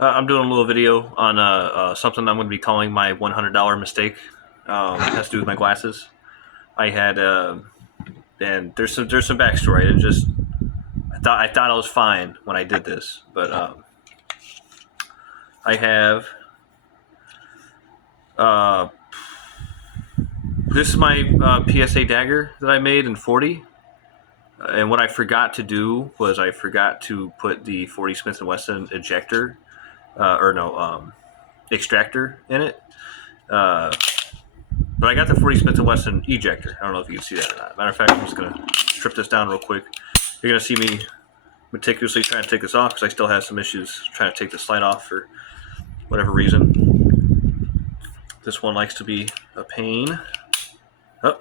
I'm doing a little video on something I'm going to be calling my $100 mistake. It has to do with my glasses. I had, and there's some backstory. It just I thought I was fine when I did this, but I have uh, this is my PSA dagger that I made in 40. And what I forgot to do was I forgot to put the 40 Smith & Wesson ejector, extractor in it. But I got the 40 Smith & Wesson ejector. I don't know if you can see that or not. Matter of fact, I'm just going to strip this down real quick. You're going to see me meticulously trying to take this off because I still have some issues trying to take the slide off for whatever reason. This one likes to be a pain. Oh.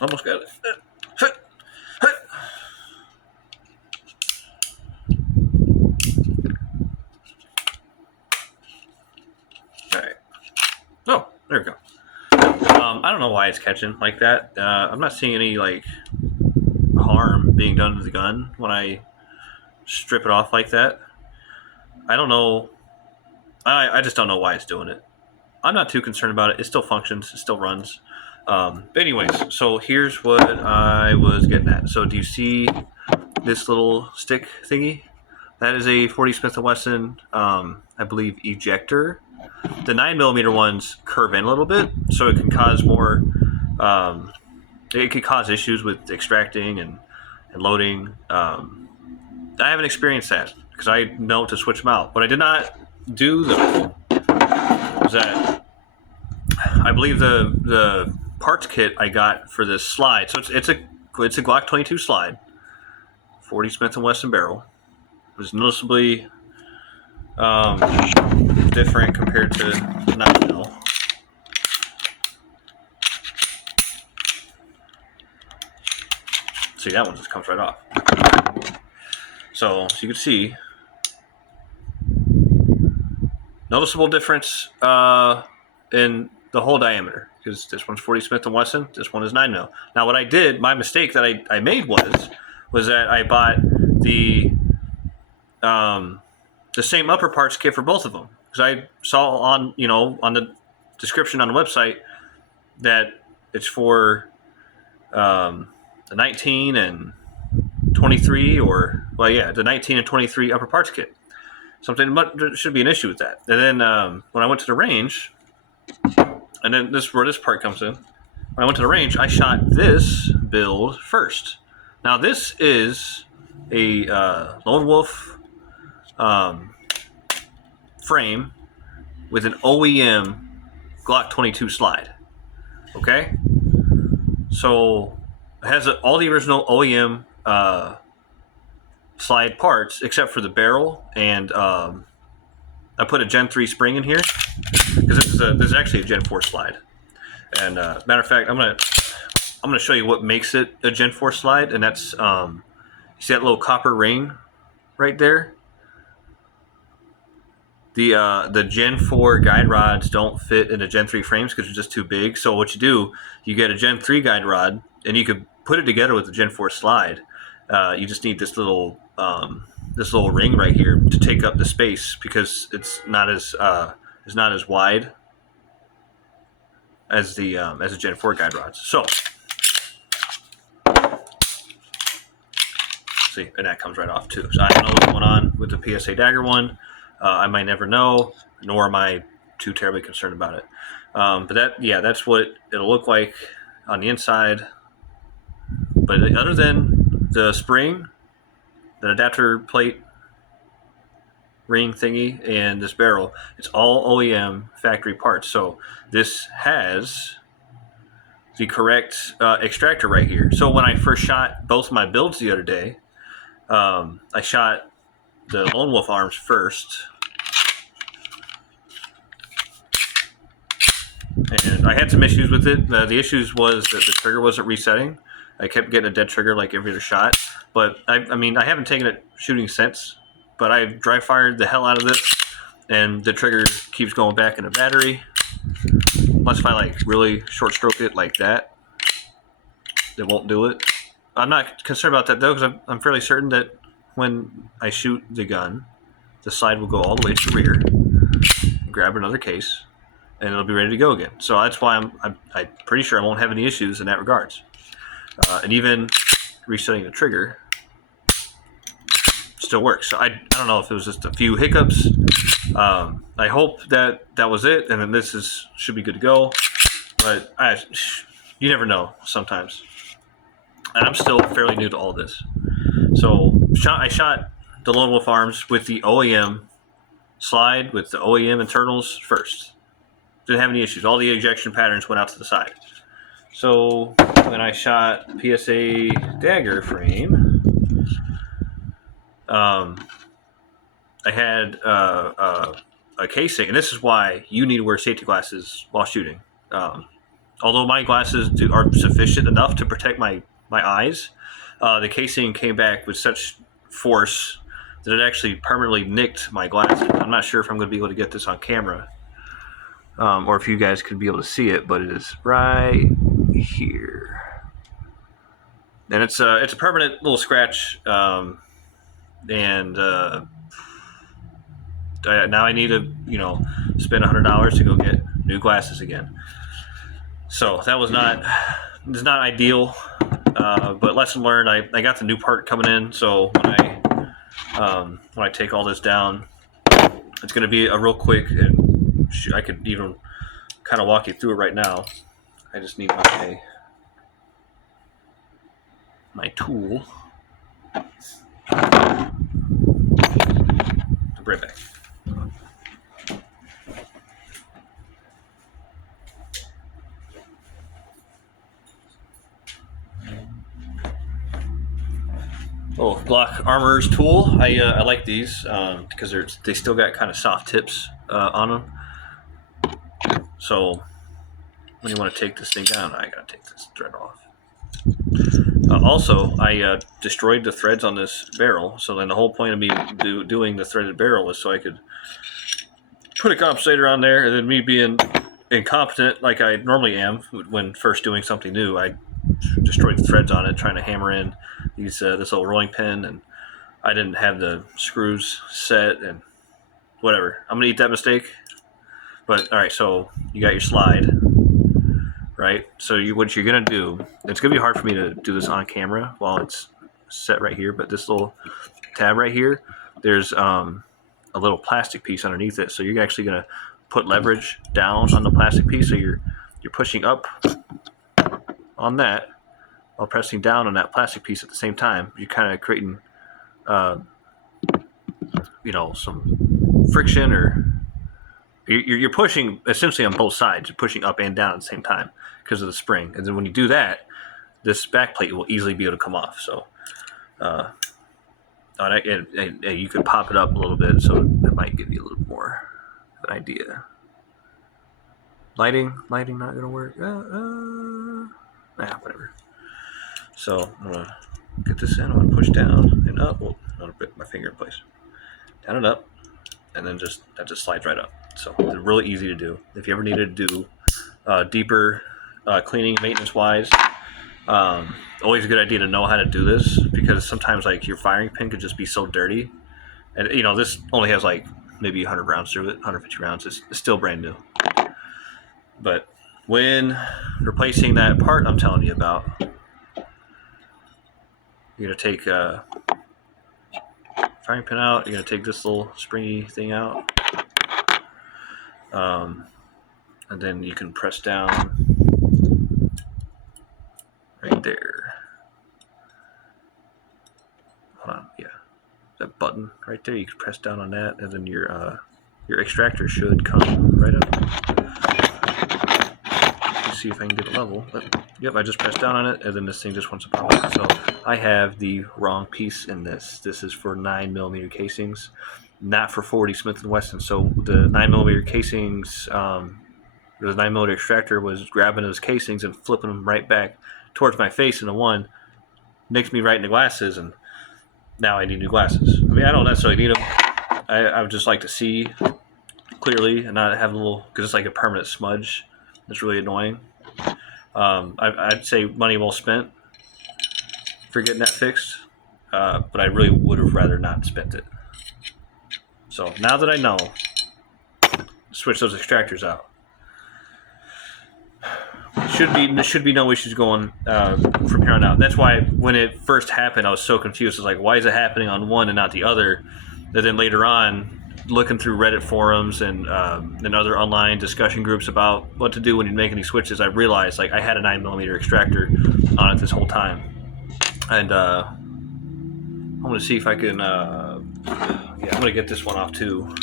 Almost got it. Alright. Oh, there we go. I don't know why it's catching like that. I'm not seeing any harm being done to the gun when I strip it off like that. I don't know. I just don't know why it's doing it. I'm not too concerned about it. It still functions. It still runs. But anyways, so here's what I was getting at. So do you see this little stick thingy? That is a 40 Smith & Wesson, I believe, ejector. The 9mm ones curve in a little bit, so it can cause more. It could cause issues with extracting and loading. I haven't experienced that because I know to switch them out. What I did not do though was that I believe the parts kit I got for this slide. So it's a Glock 22 slide, 40 Smith & Wesson barrel. It was noticeably different compared to 9mm. See, that one just comes right off. So as you can see, noticeable difference in the hole diameter, because this one's 40 Smith & Wesson, this one is 9mm. Now what I did, my mistake that I made was that I bought the same upper parts kit for both of them, because I saw on the description on the website that it's for the 19 and 23, the 19 and 23 upper parts kit. Something there should be an issue with that. And then when I went to the range, and then this is where this part comes in. When I went to the range, I shot this build first. Now this is a Lone Wolf frame with an OEM Glock 22 slide. Okay, so it has all the original OEM slide parts except for the barrel, and I put a Gen 3 spring in here because this is actually a Gen 4 slide. And matter of fact, I'm gonna show you what makes it a Gen 4 slide, and that's you see that little copper ring right there. The Gen 4 guide rods don't fit into Gen 3 frames because they're just too big. So what you do, you get a Gen 3 guide rod, and you could put it together with the Gen 4 slide. You just need this little ring right here to take up the space because it's not as wide as a Gen 4 guide rods. So see, and that comes right off too. So I don't know what's going on with the PSA dagger one. I might never know, nor am I too terribly concerned about it. But that's what it'll look like on the inside. But other than the spring, the adapter plate ring thingy, and this barrel, it's all OEM factory parts. So this has the correct extractor right here. So when I first shot both my builds the other day, I shot the Lone Wolf arms first, and I had some issues with it. The issues was that the trigger wasn't resetting. I kept getting a dead trigger like every other shot. But I haven't taken it shooting since, but I dry fired the hell out of this, and the trigger keeps going back in the battery. Unless if I really short stroke it like that, it won't do it. I'm not concerned about that though, because I'm fairly certain that when I shoot the gun, the slide will go all the way to the rear, grab another case, and it'll be ready to go again. So that's why I'm pretty sure I won't have any issues in that regards. And even resetting the trigger still works. So I don't know if it was just a few hiccups. I hope that was it, and then this should be good to go. But you never know sometimes. And I'm still fairly new to all this. So I shot the Lone Wolf Arms with the OEM slide, with the OEM internals first. Didn't have any issues. All the ejection patterns went out to the side. So when I shot PSA Dagger frame, I had a casing, and this is why you need to wear safety glasses while shooting. Although my glasses are sufficient enough to protect my eyes, the casing came back with such force that it actually permanently nicked my glasses. I'm not sure if I'm going to be able to get this on camera, or if you guys could be able to see it, but it is right here, and it's a permanent little scratch, and now I need to spend $100 to go get new glasses again. So that was not ideal, but lesson learned. I got the new part coming in, so when I take all this down, it's going to be a real quick. And I could even kind of walk you through it right now. I just need my tool. I'll be right back. Oh, Glock Armorer's tool. I like these because they still got kind of soft tips on them. So when you want to take this thing down, I gotta take this thread off. Also, I destroyed the threads on this barrel. So then the whole point of me doing the threaded barrel was so I could put a compensator on there, and then me being incompetent like I normally am when first doing something new, I destroyed the threads on it trying to hammer in this little rolling pin, and I didn't have the screws set, and whatever. I'm gonna eat that mistake. But all right, so you got your slide, right? So what you're gonna do? It's gonna be hard for me to do this on camera while it's set right here, but this little tab right here, there's a little plastic piece underneath it. So you're actually gonna put leverage down on the plastic piece. So you're pushing up on that while pressing down on that plastic piece at the same time. You're kind of creating, some friction, or you're pushing essentially on both sides. You're pushing up and down at the same time because of the spring. And then when you do that, this back plate will easily be able to come off. So, you could pop it up a little bit, so it might give you a little more of an idea. Lighting not gonna work. Whatever. So I'm gonna get this in. I'm gonna push down and up. I'm gonna put my finger in place. Down and up, and then that just slides right up. So it's really easy to do. If you ever needed to do deeper cleaning, maintenance-wise, always a good idea to know how to do this, because sometimes like your firing pin could just be so dirty, and this only has like maybe 100 rounds through it, 150 rounds. It's still brand new. But when replacing that part I'm telling you about, you're going to take firing pin out. You're going to take this little springy thing out. And then you can press down right there. Hold on, yeah. That button right there, you can press down on that, and then your extractor should come right up. See if I can get it level, but yep, I just pressed down on it, and then this thing just wants to pop out. So I have the wrong piece in this. This is for 9mm casings, not for 40 Smith & Wesson. So the 9mm casings, the 9mm extractor was grabbing those casings and flipping them right back towards my face, and the one nicked me right in the glasses, and now I need new glasses. I mean, I don't necessarily need them. I would just like to see clearly and not have a little, because it's like a permanent smudge. It's really annoying. I'd say money well spent for getting that fixed. but I really would have rather not spent it. So now that I know, switch those extractors out. Should be no issues going from here on out. That's why when it first happened, I was so confused. I was like, why is it happening on one and not the other? And then later on, looking through Reddit forums and other online discussion groups about what to do when you make any switches, I realized like I had a 9mm extractor on it this whole time, and I'm gonna see if I can. I'm gonna get this one off too,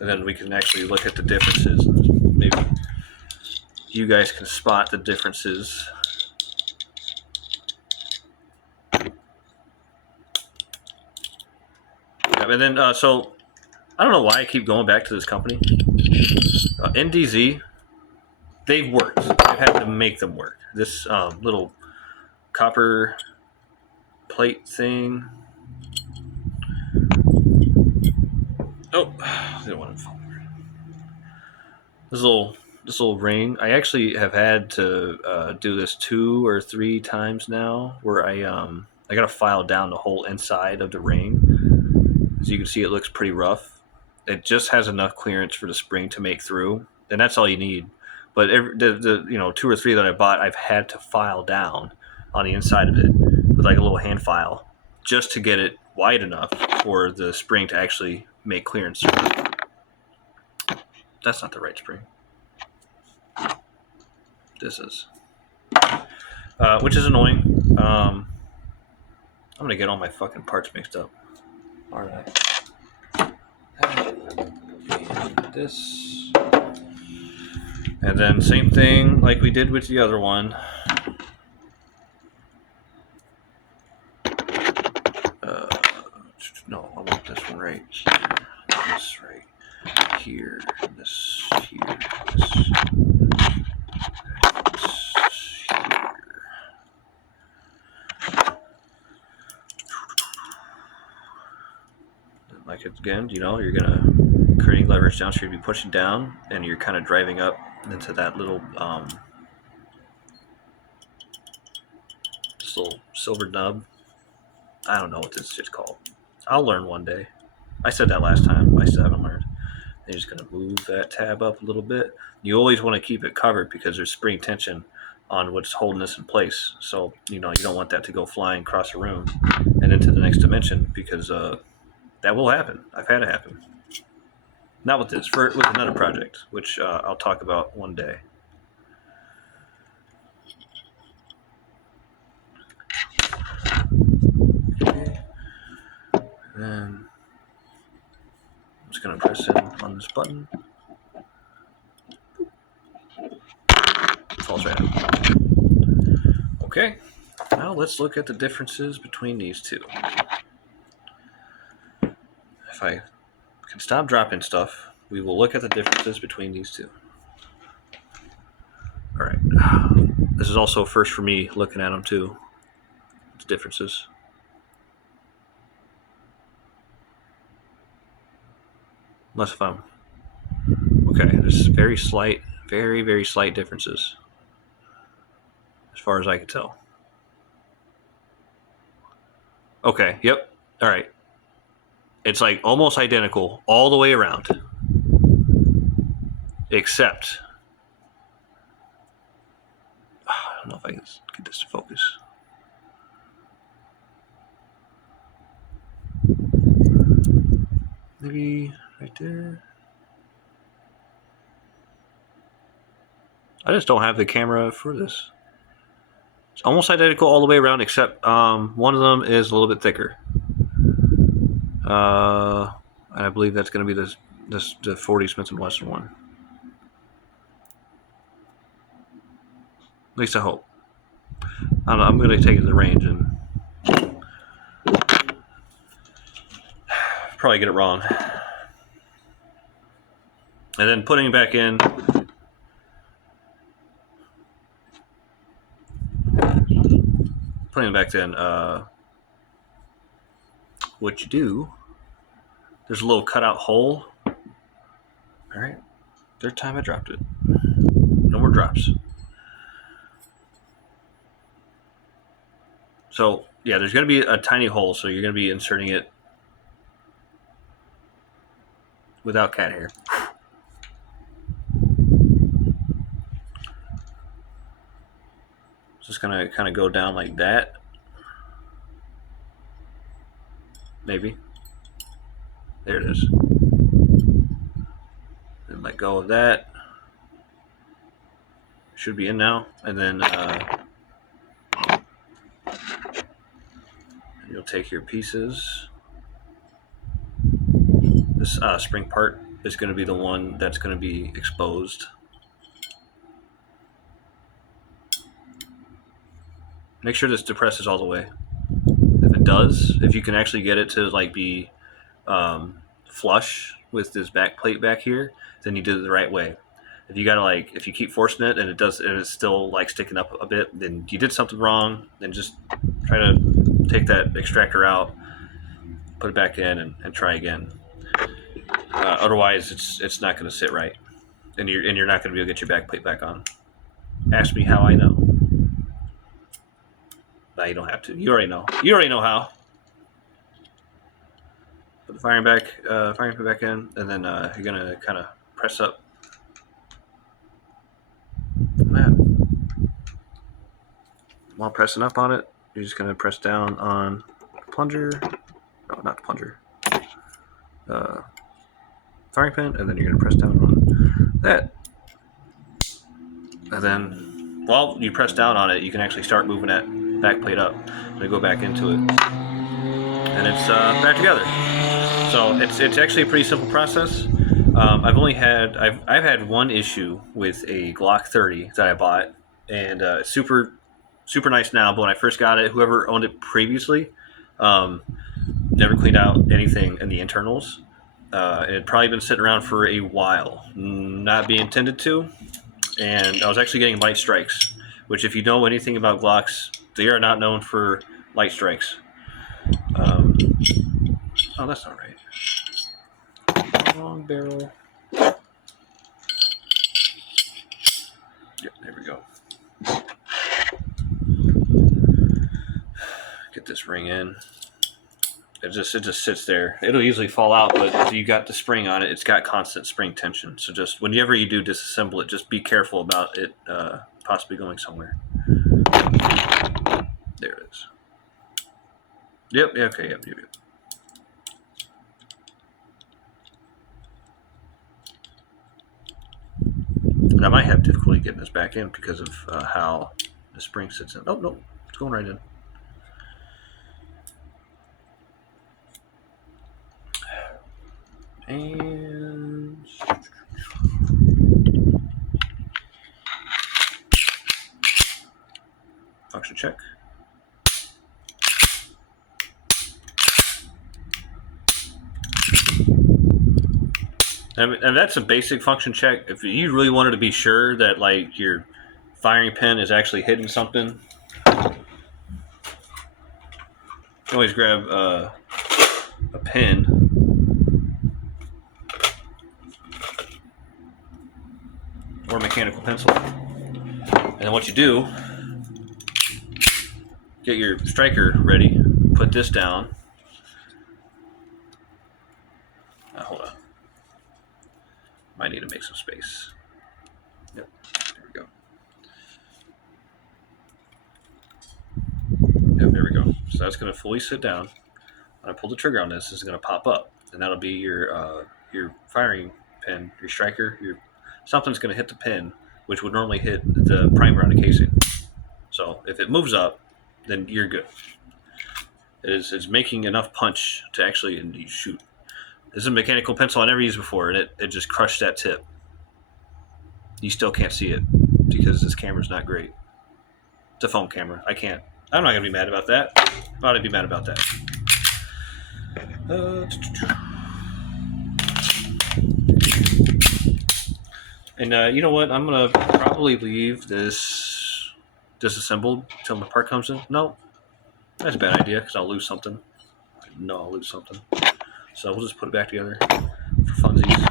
and then we can actually look at the differences. Maybe you guys can spot the differences. And then, so I don't know why I keep going back to this company. NDZ, they've worked. I've had to make them work. This little copper plate thing. Oh, I didn't want to fall over. This little ring. I actually have had to do this 2 or 3 times now, where I got to file down the whole inside of the ring. As you can see, it looks pretty rough. It just has enough clearance for the spring to make through, and that's all you need. But the 2 or 3 that I bought, I've had to file down on the inside of it with like a little hand file just to get it wide enough for the spring to actually make clearance. That's not the right spring. This is, which is annoying. I'm gonna get all my fucking parts mixed up. All right. This, and then same thing like we did with the other one. No, I want this one right here. This right here. This here. This here. Like again, you're gonna creating leverage down, so you're gonna be pushing down, and you're kind of driving up into that little this little silver nub. I don't know what this shit's called. I'll learn one day. I said that last time. I still haven't learned. You're just gonna move that tab up a little bit. You always want to keep it covered because there's spring tension on what's holding this in place. So you don't want that to go flying across the room and into the next dimension, because that will happen. I've had it happen. Not with this, with another project, which I'll talk about one day. Okay. And then I'm just going to press in on this button. Falls right out. Okay. Now let's look at the differences between these two. If I can stop dropping stuff, we will look at the differences between these two. All right. This is also first for me looking at them too. The differences. Unless if I'm okay, there's very slight, very, very slight differences as far as I can tell. Okay, yep. All right. It's like almost identical all the way around. Except, I don't know if I can get this to focus. Maybe right there. I just don't have the camera for this. It's almost identical all the way around, except one of them is a little bit thicker. And I believe that's going to be the 40 Smith & Wesson one. At least I hope. I don't know, I'm going to take it to the range and probably get it wrong. And then putting it back in. Putting it back in, what you do, there's a little cutout hole. All right. Third time I dropped it. No more drops. So Yeah, there's going to be a tiny hole, so you're going to be inserting it without cat hair. Just going to kind of go down like that. Maybe. There it is. And let go of that. Should be in now. And then you'll take your pieces. This spring part is going to be the one that's going to be exposed. Make sure this depresses all the way. If it does, if you can actually get it to like be flush with this back plate back here, then you did it the right way. If you gotta like, if you keep forcing it and it's still like sticking up a bit, then you did something wrong. Then just try to take that extractor out, put it back in, and try again. Otherwise, it's not going to sit right, and you're not going to be able to get your back plate back on. Ask me how I know. No, you don't have to. You already know. You already know how. Put the firing pin back in, and then you're going to kind of press up. That. While pressing up on it, you're just going to press down on the plunger. No, not the plunger. Firing pin, and then you're going to press down on that. And then while you press down on it, you can actually start moving that back plate up. And go back into it. And it's back together. So it's actually a pretty simple process. I've had one issue with a Glock 30 that I bought, and it's super nice now. But when I first got it, whoever owned it previously never cleaned out anything in the internals. It had probably been sitting around for a while, not being intended to, and I was actually getting light strikes, which if you know anything about Glocks, they are not known for light strikes. Oh, that's not right. Long barrel. Yep, there we go. Get this ring in. It just sits there. It'll easily fall out, but if you got the spring on it, it's got constant spring tension. So just whenever you do disassemble it, just be careful about it possibly going somewhere. There it is. Yep. Okay. Yep. And I might have difficulty getting this back in because of how the spring sits in. Oh no, it's going right in. And function check. And that's a basic function check. If you really wanted to be sure that like your firing pin is actually hitting something, you can always grab a pin or a mechanical pencil. And then what you do, get your striker ready, put this down. Hold on. Might need to make some space. Yep, there we go. Yep, there we go. So that's going to fully sit down. When I pull the trigger on this, it's going to pop up, and that'll be your firing pin, your striker. Something's going to hit the pin, which would normally hit the primer on the casing. So if it moves up, then you're good. It's making enough punch to actually indeed shoot. This is a mechanical pencil I never used before, and it just crushed that tip. You still can't see it because this camera's not great. It's a phone camera. I'm not going to be mad about that. I ought to be mad about that. And you know what? I'm going to probably leave this disassembled until my part comes in. No, that's a bad idea because I'll lose something. I'll lose something. So we'll just put it back together for funsies.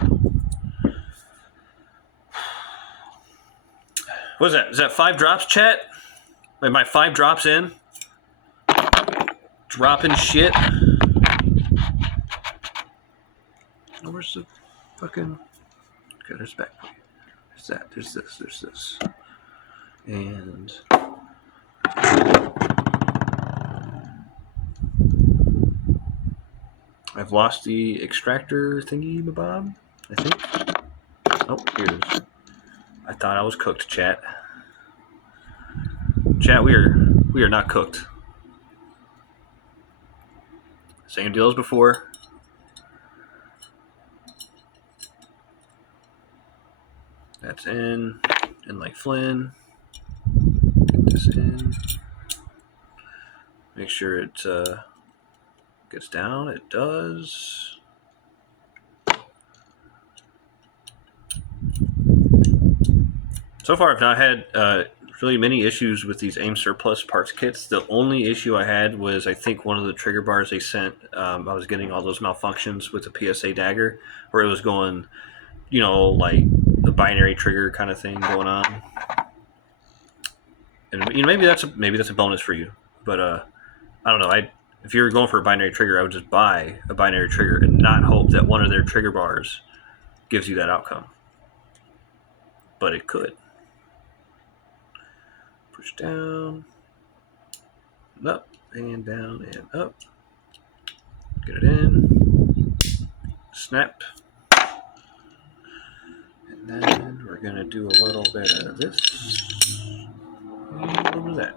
What is that? Is that 5 drops, chat? Am I 5 drops in? dropping shit. Oh, where's the fucking... Okay, there's back. There's that. There's this. There's this. And... I've lost the extractor thingy, Bob, I think. Oh, here it is. I thought I was cooked, chat. Chat, we are not cooked. Same deal as before. That's in like Flynn. Get this in. Make sure it gets down. It does. So far, I've not had really many issues with these AIM surplus parts kits. The only issue I had was, I think, one of the trigger bars they sent. I was getting all those malfunctions with the PSA dagger, where it was going, you know, like the binary trigger kind of thing going on. And you know, maybe that's a bonus for you, but I don't know. If you're going for a binary trigger, I would just buy a binary trigger and not hope that one of their trigger bars gives you that outcome. But it could. Push down, up, and down, and up. Get it in. Snap. And then we're going to do a little bit of this. And a little bit of that.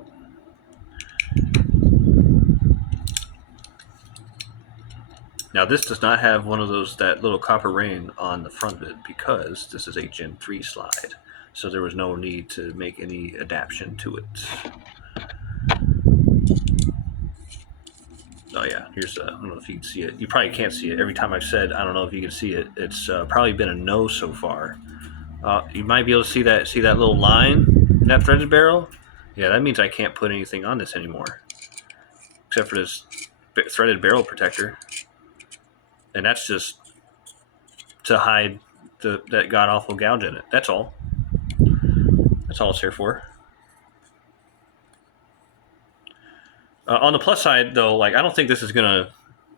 Now this does not have one of that little copper ring on the front of it, because this is a Gen 3 slide. So there was no need to make any adaptation to it. Oh yeah, here's I don't know if you can see it. You probably can't see it. Every time I've said I don't know if you can see it, it's probably been a no so far. You might be able to see that little line in that threaded barrel. Yeah, that means I can't put anything on this anymore, except for this threaded barrel protector, and that's just to hide that god awful gouge in it. That's all. That's all it's here for. On the plus side, though, like I don't think this is gonna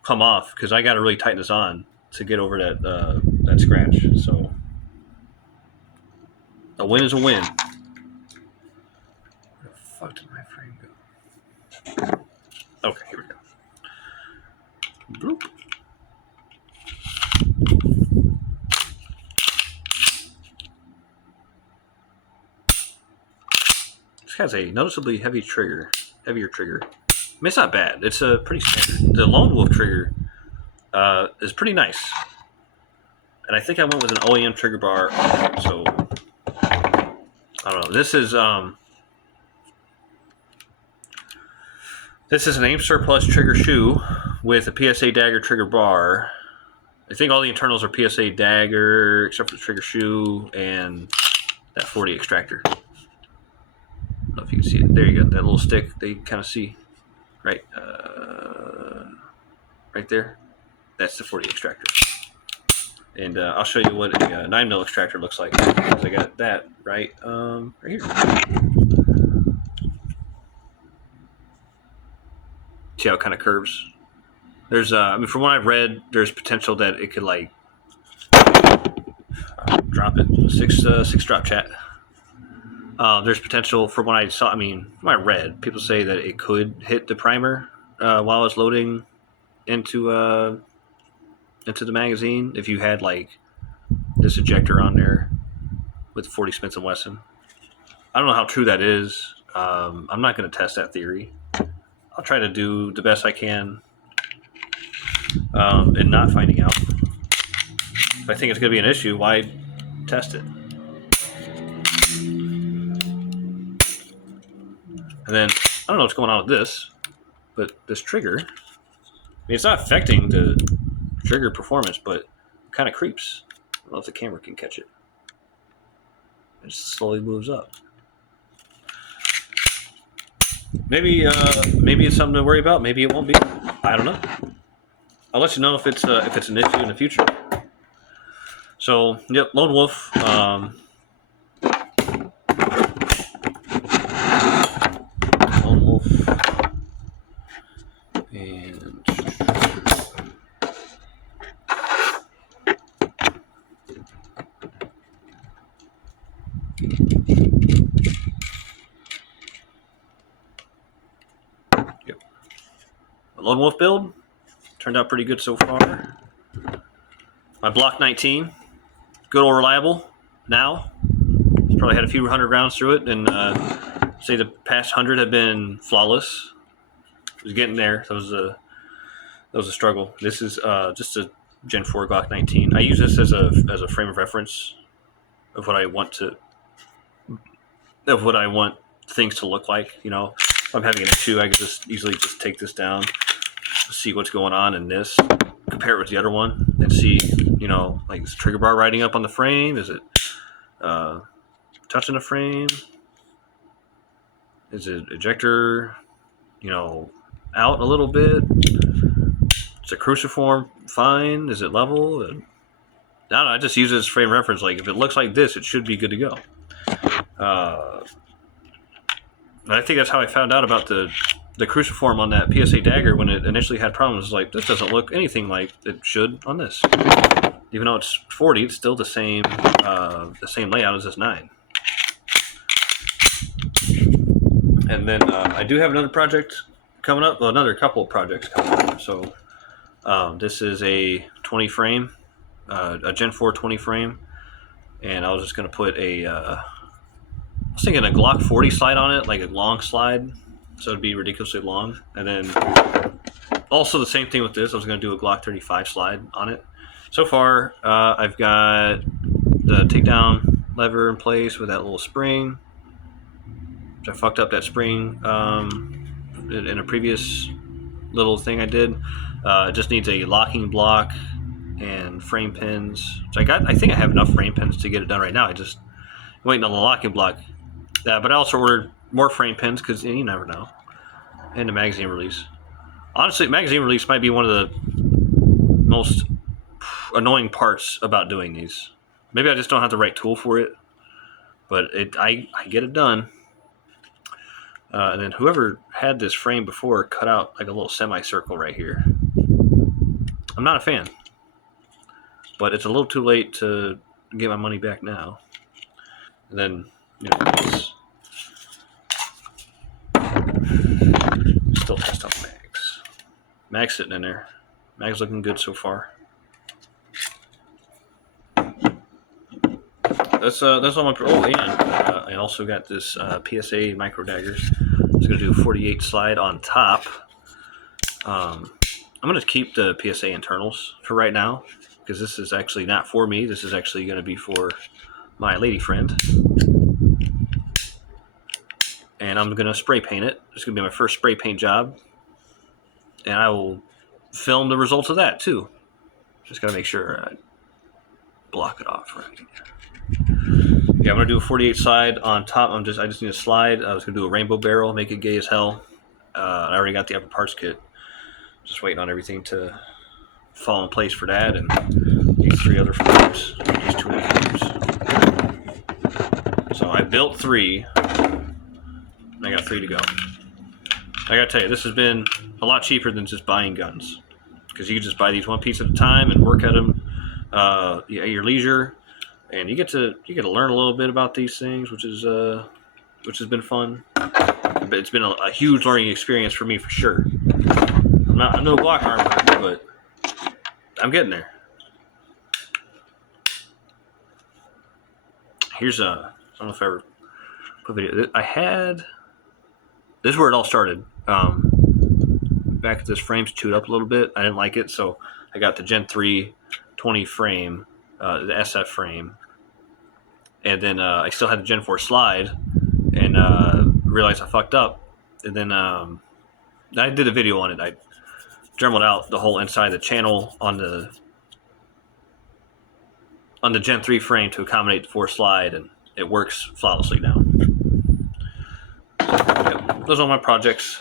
come off, because I got to really tighten this on to get over that scratch. So a win is a win. Where the fuck did my frame go? Okay, here we go. Bloop. This has a noticeably heavier trigger. I mean, it's not bad. It's a pretty standard. The Lone Wolf trigger is pretty nice, and I think I went with an OEM trigger bar. So I don't know. This is an AIM surplus trigger shoe with a PSA dagger trigger bar. I think all the internals are PSA dagger except for the trigger shoe and that 40 extractor. I don't know if you can see it. There you go. That little stick they kind of see right there. That's the 40 extractor. And I'll show you what a 9mm extractor looks like, because I got that right here. See how it kind of curves? There's, I mean, from what I've read, there's potential that it could like drop it. Six drop chat. There's potential from what I saw. I mean, from what I read, people say that it could hit the primer while it's loading into the magazine if you had like this ejector on there with 40 Smith & Wesson. I don't know how true that is. I'm not going to test that theory. I'll try to do the best I can in not finding out. If I think it's going to be an issue, why test it? And then, I don't know what's going on with this, but this trigger, I mean, it's not affecting the trigger performance, but it kind of creeps. I don't know if the camera can catch it. It just slowly moves up. Maybe it's something to worry about. Maybe it won't be. I don't know. I'll let you know if it's an issue in the future. So, yep, Lone Wolf. Lone Wolf. And Lone Wolf build turned out pretty good so far. My Block 19, good old reliable. Now, it's probably had a few hundred rounds through it, and say the past 100 have been flawless. It was getting there. That was a struggle. This is just a Gen 4 Glock 19. I use this as a frame of reference of what I want things to look like. You know, if I'm having an issue, I can just easily just take this down, see what's going on in this, compare it with the other one, and see, you know, like, is the trigger bar riding up on the frame? Is it touching the frame? Is it ejector, you know, out a little bit? Is the cruciform fine? Is it level? And I don't know, I just use it as frame reference. Like, if it looks like this, it should be good to go. I think that's how I found out about the cruciform on that PSA dagger when it initially had problems. Like, this doesn't look anything like it should on this. Even though it's 40, it's still the same layout as this 9. And then I do have another project coming up. Well, another couple of projects coming up. So this is a 20 frame, a Gen 4 20 frame, and I was just going to put I was thinking a Glock 40 slide on it, like a long slide, so it'd be ridiculously long. And then also the same thing with this, I was going to do a Glock 35 slide on it. So far, I've got the takedown lever in place with that little spring. I fucked up that spring in a previous little thing I did. It just needs a locking block and frame pins. So I think I have enough frame pins to get it done right now. I just waiting on the locking block. But I also ordered more frame pins because you never know. And the magazine release. Honestly, magazine release might be one of the most annoying parts about doing these. Maybe I just don't have the right tool for it, but I get it done. And then whoever had this frame before cut out like a little semicircle right here. I'm not a fan, but it's a little too late to get my money back now. And then, you know, still test out mags. Mag's sitting in there. Mag's looking good so far. That's all my. Oh, and I also got this PSA micro daggers. I was gonna do a 48 slide on top. I'm gonna keep the PSA internals for right now because this is actually not for me. This is actually gonna be for my lady friend, and I'm gonna spray paint it. It's gonna be my first spray paint job, and I will film the results of that too. Just gotta make sure I block it off right. Yeah, I'm gonna do a 48 slide on top. I just need a slide. I was gonna do a rainbow barrel, make it gay as hell. I already got the upper parts kit. Just waiting on everything to fall in place for that, and these 3 other frames, these 2 other frames. So I built 3. I got 3 to go. I gotta tell you, this has been a lot cheaper than just buying guns, because you can just buy these one piece at a time and work at them at your leisure. And you get to learn a little bit about these things, which has been fun. But it's been a huge learning experience for me for sure. I'm no Glock armor, but I'm getting there. Here's I don't know if I ever put video. This is where it all started. Back at this frame's chewed up a little bit. I didn't like it, so I got the Gen 3 20 frame, the SF frame. And then I still had the Gen 4 slide, and realized I fucked up. And then I did a video on it. I dremeled out the whole inside of the channel on the Gen 3 frame to accommodate the 4 slide, and it works flawlessly now. So, yeah, those are my projects.